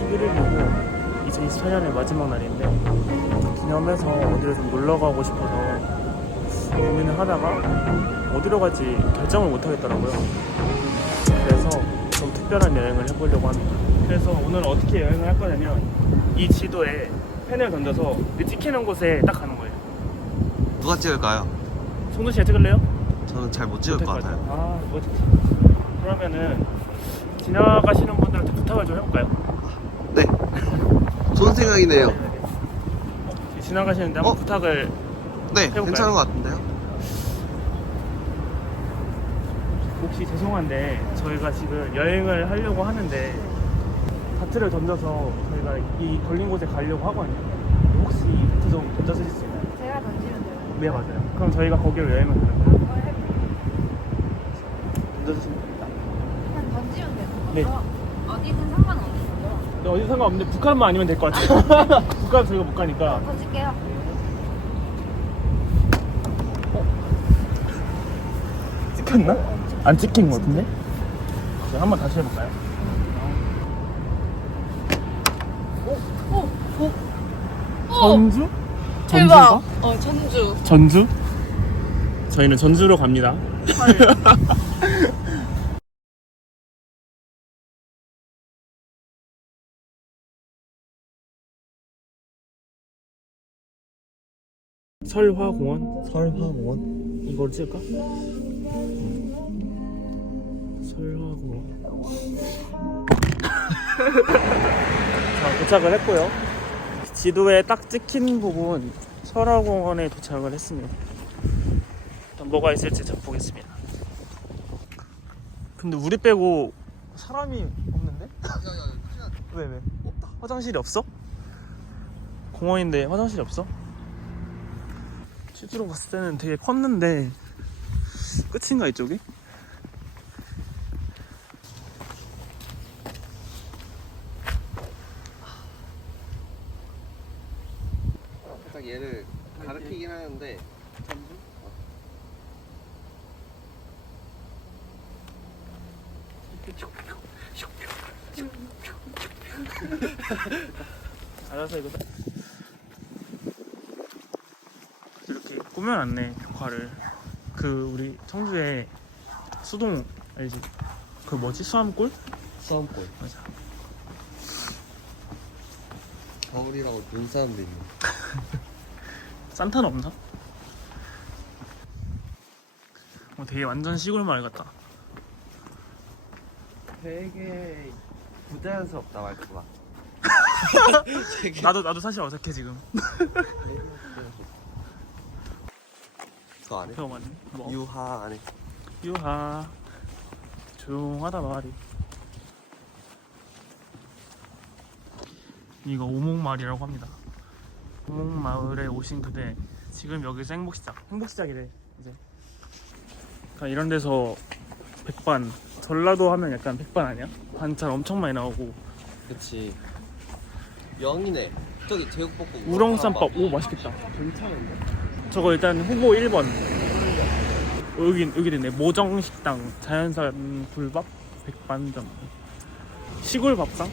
오늘은 12월 31일이고 2024년의 마지막 날인데 기념해서 어디를 좀 놀러 가고 싶어서 고민을 하다가 어디로 갈지 결정을 못 하겠더라고요. 그래서 좀 특별한 여행을 해보려고 합니다. 그래서 오늘 어떻게 여행을 할 거냐면 이 지도에 펜을 던져서 그 찍히는 곳에 딱 가는 거예요. 누가 찍을까요? 송도 씨가 찍을래요? 저는 잘 못 찍을 것 같아요. 아, 뭐지? 그러면은 지나가시는 분들한테 부탁을 좀 해볼까요? 네. 좋은 생각이네요. 어, 지나가시는데 한번 어? 부탁을 네, 해볼까요? 괜찮은 것 같은데요? 혹시 죄송한데 저희가 지금 여행을 하려고 하는데 다트를 던져서 저희가 이 걸린 곳에 가려고 하거든요. 혹시 다트 좀 던져주실 수 있나요? 제가 던지면 돼요. 네 맞아요. 그럼 저희가 거기로 여행을 가는 거예요. 어, 해- 던져주시면 됩니다. 그냥 던지면 돼요. 네. 어, 어디든 상관없어요. 네, 어디 상관없는데 북한만 아니면 될 것 같아요. 북한 저희가 못 가니까. 던질게요. 찍혔나? 안 찍힌 것 같은데? 자, 한번 다시 해볼까요? 오! 오! 전주? 대박! 어, 전주. 전주? 저희는 전주로 갑니다. 설화공원? 설화공원? 이걸 찍을까? 설화공원. 자, 도착을 했고요. 지도에 딱 찍힌 부분 설화공원에 도착을 했습니다. 일단 뭐가 있을지 좀 보겠습니다. 근데 우리 빼고 사람이 없는데? 왜 왜? 없다. 화장실이 없어? 공원인데 화장실이 없어? 실제로 봤을 때는 되게 컸는데 끝인가 이쪽이? 딱 얘를 가르치긴 하는데 알아서 이거 이렇게 꾸며놨네 벽화를 그 우리 청주에 수동 알지? 그 뭐지 수암골? 수험골. 맞아 겨울이라고 눈 사람도 있네. 산타는 없나? 어, 되게 완전 시골 마을 같다 되게 부자연스럽다 말투가. 나도 나도 사실 어색해 지금 그 안에? 배워봤네 뭐 유하 안에. 유하 조용하다 말이 이거 오목마을이라고 합니다 오목마을에 오신 그대 지금 여기서 행복시작 행복시작이래 이제 그러니까 이런 데서 백반 전라도 하면 약간 백반 아니야? 반찬 엄청 많이 나오고 그치. 영이네. 저기 제육볶음. 우렁쌈밥 오 맛있겠다 괜찮은데? 저거 일단 후보 1번 여기 여기 있네 모정식당 자연산 굴밥 백반점 시골 밥상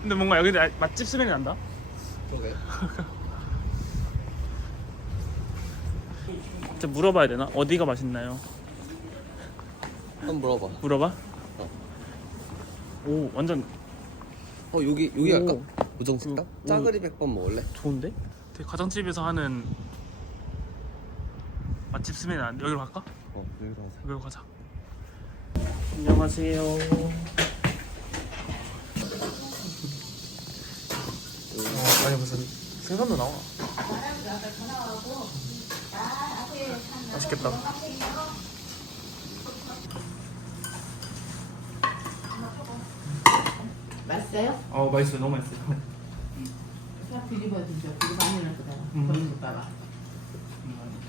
근데 뭔가 여기 맛집 스멜이 난다 그러게. 진짜 물어봐야 되나 어디가 맛있나요 한번 물어봐. 물어봐 어. 오 완전 어 여기 여기 오. 할까? 우정식당? 오. 짜그리 백반 먹을래? 좋은데 되게 가정집에서 하는 맛집 스멜이 나는데 여기로 갈까 어 여기서 하자. 여기로 가자 안녕하세요 어, 아니 무슨 생선도 나와. 맛있겠다. 맛있어요? 어 맛있어요, 너무 맛있어요. 싹 뒤집어 주죠. 그리고 음. 버리고 봐봐.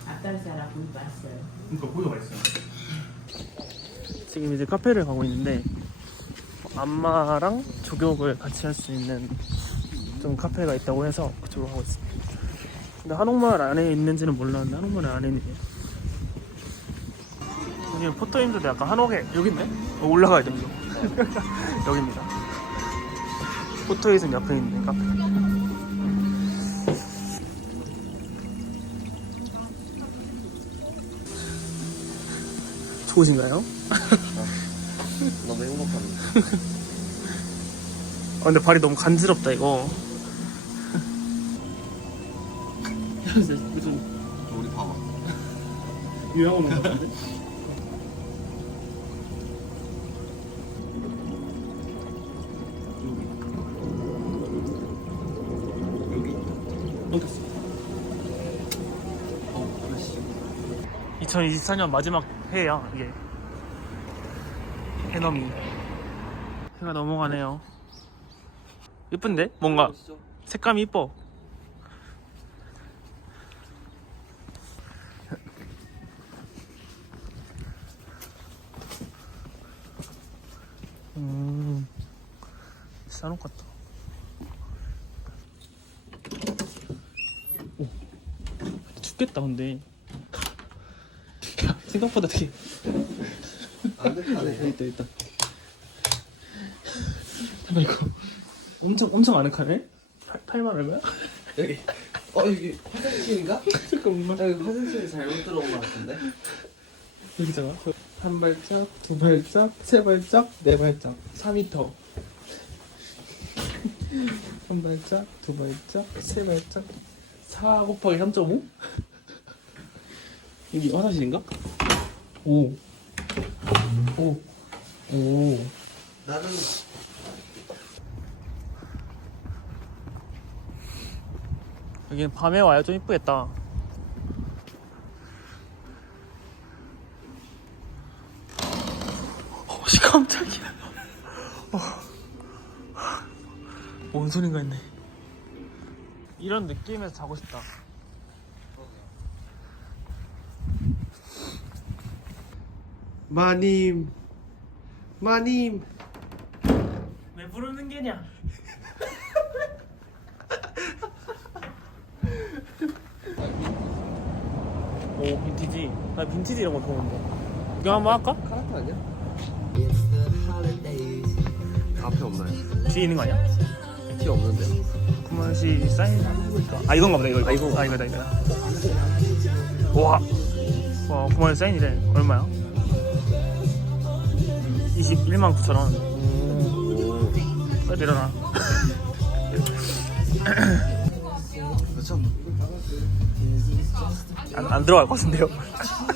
앞다리살하고 맛있어요. 그러니까 고기가 맛있어요. 지금 이제 카페를 가고 있는데 안마랑 조격을 같이 할 수 있는 좀 카페가 있다고 해서 그쪽으로 가고 있습니다. 근데 한옥마을 안에 있는지는 몰랐는데 한옥마을 안에 있네요. 여기 포토임도 약간 한옥에 여기 있네? 어, 올라가야 돼. 이거. 여기입니다. 포토이즘 옆에 있는 카페. 좋으신가요? 너무 행복합니다. 아 근데 발이 너무 간지럽다 이거. 좀 우리 봐봐. 오는 같은데? 여기. 어, 아저씨. 2024년 마지막 해야 이게 해넘이 해가 넘어가네요. 예쁜데? 뭔가. 색감이 이뻐. 음, 싸놓 같다. 오, 춥겠다 근데. 야, 생각보다 되게 안 돼, 안 돼. 있다 있다. 잠깐 이거 엄청 엄청 아늑하네. 8, 만 얼마야? 여기. 어, 여기 화장실인가? 잠깐만. 여기 화장실에 잘못 들어온 것 같은데? 여기잖아. 한 발짝, 두 발짝, 세 발짝, 네 발짝, 4미터. 한 발짝, 두 발짝, 세 발짝, 4 곱하기 3.5? 여기 화장실인가? 오. 오. 오. 나는 여기는 밤에 와야 좀 이쁘겠다. 어, 씨, 깜짝이야. 어. 뭔 소린가 했네. 이런 느낌에서 자고 싶다. 마님. 마님. 왜 부르는 게냐? 오 빈티지. 나 빈티지 이런 거 좋아하는데. 이거 한번 할까? 카라트 아니야? 앞에 없나요? 뒤에 있는 거 아니야? 티 없는데요? 구만씨 사인? 아 이건가 보다 이거 이거. 아, 이거. 아 이거다 이거다. 와. 와 구만 사인이래. 얼마야? 21만 9천 원. 오. 빨리 내려놔. 그렇죠? 안, 안 들어갈 것 같은데요?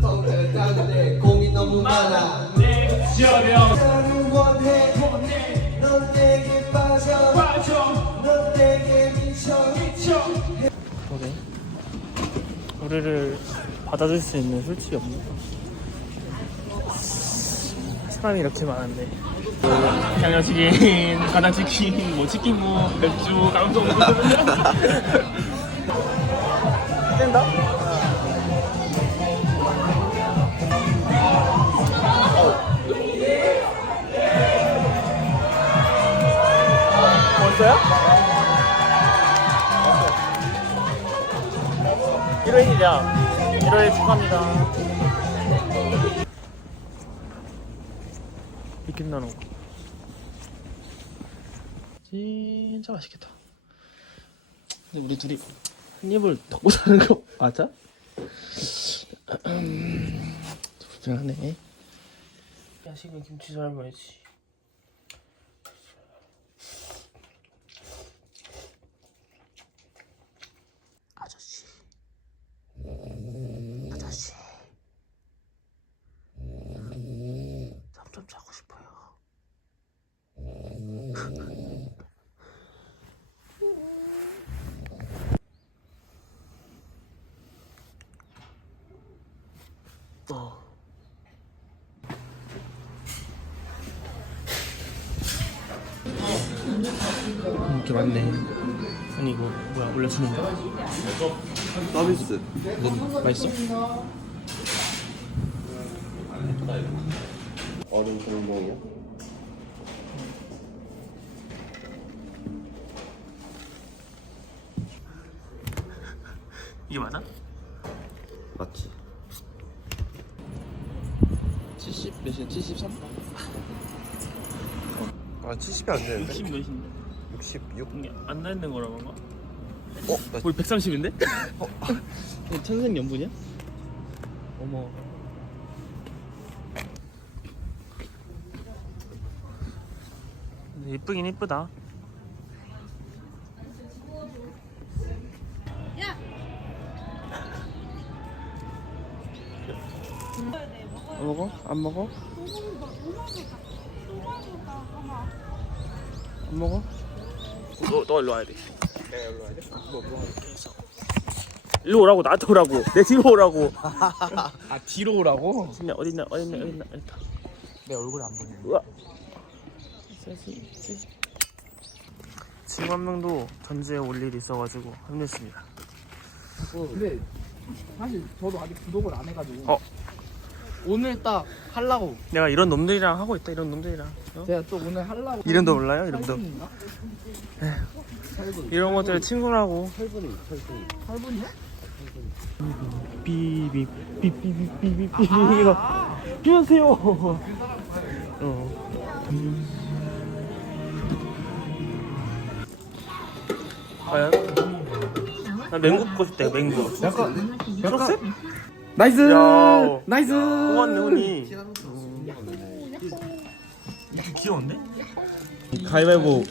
덩달아 따근해 고민 너무 많아 나를 원해 넌 내게 빠져 넌 내게 미쳐 그러게. 우리를 받아줄 수 있는 술집이 없나? 사람이 이렇게 많은데. 양념치킨, 가장치킨, 뭐 치킨, 뭐 맥주, 감성. 1회일이야. 1회 축하합니다. 느낌 나는 거. 진짜 맛있겠다. 근데 우리 둘이 한 입을 덮고 사는 거 맞아? 음, 불편하네. 야식은 김치 잘 먹어야지. 아저씨. 아저씨. 잠 좀 자고 싶어요. 어. 이렇게 많네. 아니 이거 뭐야 올려주는 거? 서비스. 맛있어? 얼음 공봉이야? 이게 맞아? 맞지. 70 몇이야? 73? 아 70이 안 되는데? 60 몇인데? 66? 이게 안 닿는 거라 그런가? 어? 나 거의 130인데? 천생 연분이야? 어머 근데 이쁘긴 이쁘다 먹어? 안 먹어? 안 먹어? 너, 너 일로 와야 돼 내가 일로 와야 돼? 뭐, 뭐 일로 오라고 나한테 오라고 내 뒤로 오라고 아 뒤로 오라고? 어딨냐 어딨냐 어딨냐 어딨냐 어딨냐 내 얼굴이 안 보이네. 우와 쎄시 쎄시 친구 한 명도 전주에 올 일이 있어가지고 힘냈습니다 근데 사실 저도 아직 구독을 안 해가지고 어. 오늘 딱 하려고. 내가 이런 놈들이랑 하고 있다 이런 놈들이랑. 어? 제가 또 오늘 하려고. 이름도 몰라요 이름도 8분인가? 이런 것들 친구라고. 철분이 철분이. 8분이야? 비비 비비비비비 이거. 비면세요. 어. 과연? 나 맹구 먹고 싶다 맹구. 약간 초록색? 나이스 야. 나이스 뽑았네 흔히 귀여운데? 가위바위보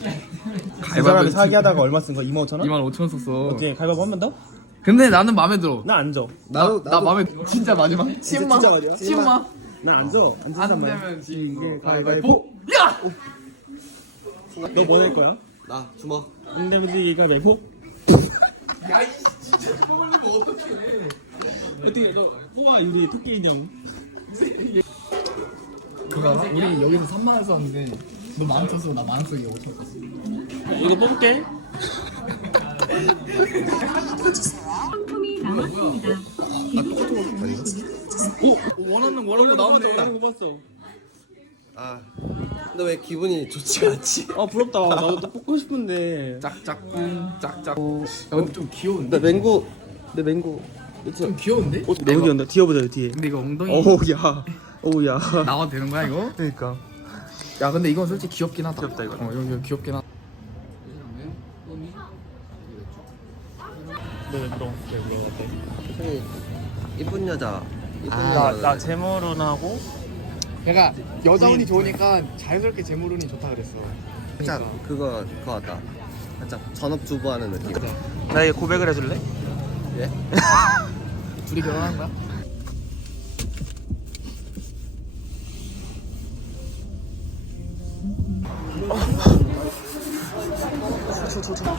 그 사람이 사기하다가 얼마 쓴 거? 2만 5천 원? 2만 5천 원 썼어 어떻게 가위바위보 한 번 더? 근데 나는 마음에 들어 나안 져. 나도 나 마음에 진짜 마지막 10만 진짜 마지막? 10만 나안 져. 안안 진단 말이야. 되면 지금 가위바위보. 야! 너 뭐 낼 거야? 나 주먹. 안 되면 이 가위바위보. 야이 진짜 먹으려면 어떡해 어떻게 너 뽑아 우리 토끼 인형. 그거 알아? 우리 여기서 3만 원 썼는데 너 만원 썼어 나 만원 쓰기 5천 원 썼어 이거 뽑을게. 상품이 나왔습니다. 오! 원하는 원하는 거 나오네 뽑았어. 아. 근데 왜 기분이 좋지가 않지? 아 부럽다. 나도 또 뽑고 싶은데. 짝짝꿍 짝짝꿍 야 근데 좀 귀여운데? 내 맹구. 내 맹구. 좀 귀여운데? 어, 너무 귀여운다. 뒤어보자 뒤에. 근데 이거 엉덩이 어우 야. 어우 야. 나와도 되는 거야 이거? 그러니까. 야 근데 이건 솔직히 귀엽긴 하다 귀엽다, 이거. 어 이거 귀엽긴 하다 물어? 왜 물어봤대? 형이 이쁜 여자. 이쁜 나, 여자. 나 재물운하고 내가 여자 운이 좋으니까 자연스럽게 재물 운이 좋다 그랬어 살짝 그거 그거 같다. 살짝 전업 주부 하는 느낌. 나에게 고백을 해줄래? 예? 둘이 결혼한 거야?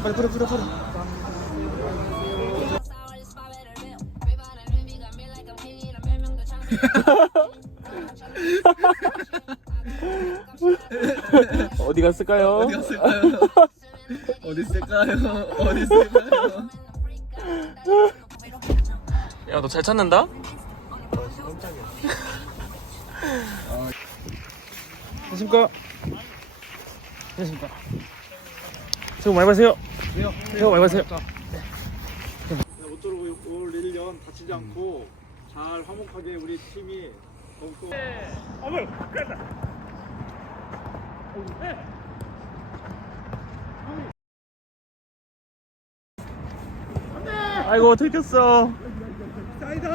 빨리 뿌려 뿌려 뿌려. 어디 갔을까요? 어디 갔을까요? 어디 있을까요? 어디 있을까요? 야, 너 잘 찾는다? 안녕하십니까? 안녕하십니까? 새해 복 많이 받으세요. 새해 복 많이 받으세요. 모쪼록 올 1년 다치지 않고 잘 화목하게 우리 팀이 더욱더 아이고, 들켰어. 사이드!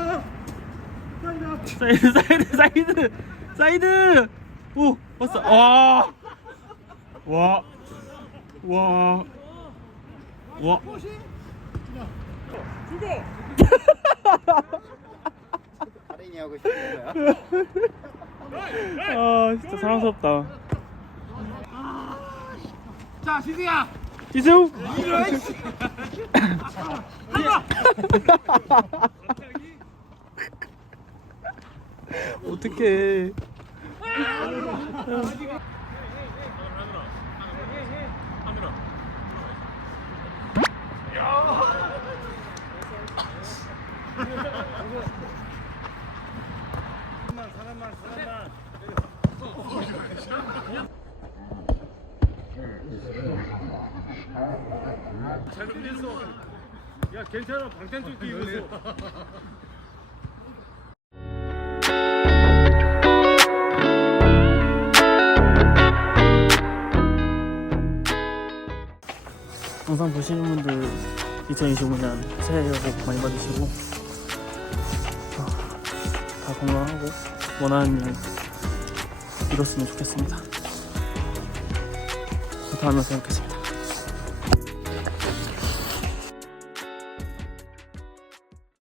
사이드, 사이드, 사이드! 사이드! 오, 왔어. 와! 와! 와! 와! 할인이 하고 싶은 거야? 아, 진짜 사랑스럽다. 자 시수야! 이수! 어떡해. 야 괜찮아 방탄조끼 입었어. 영상 보시는 분들 2025년 새해 복 많이 받으시고 아, 다 건강하고 원하는 일 이뤘으면 좋겠습니다. 다음에 뵙겠습니다.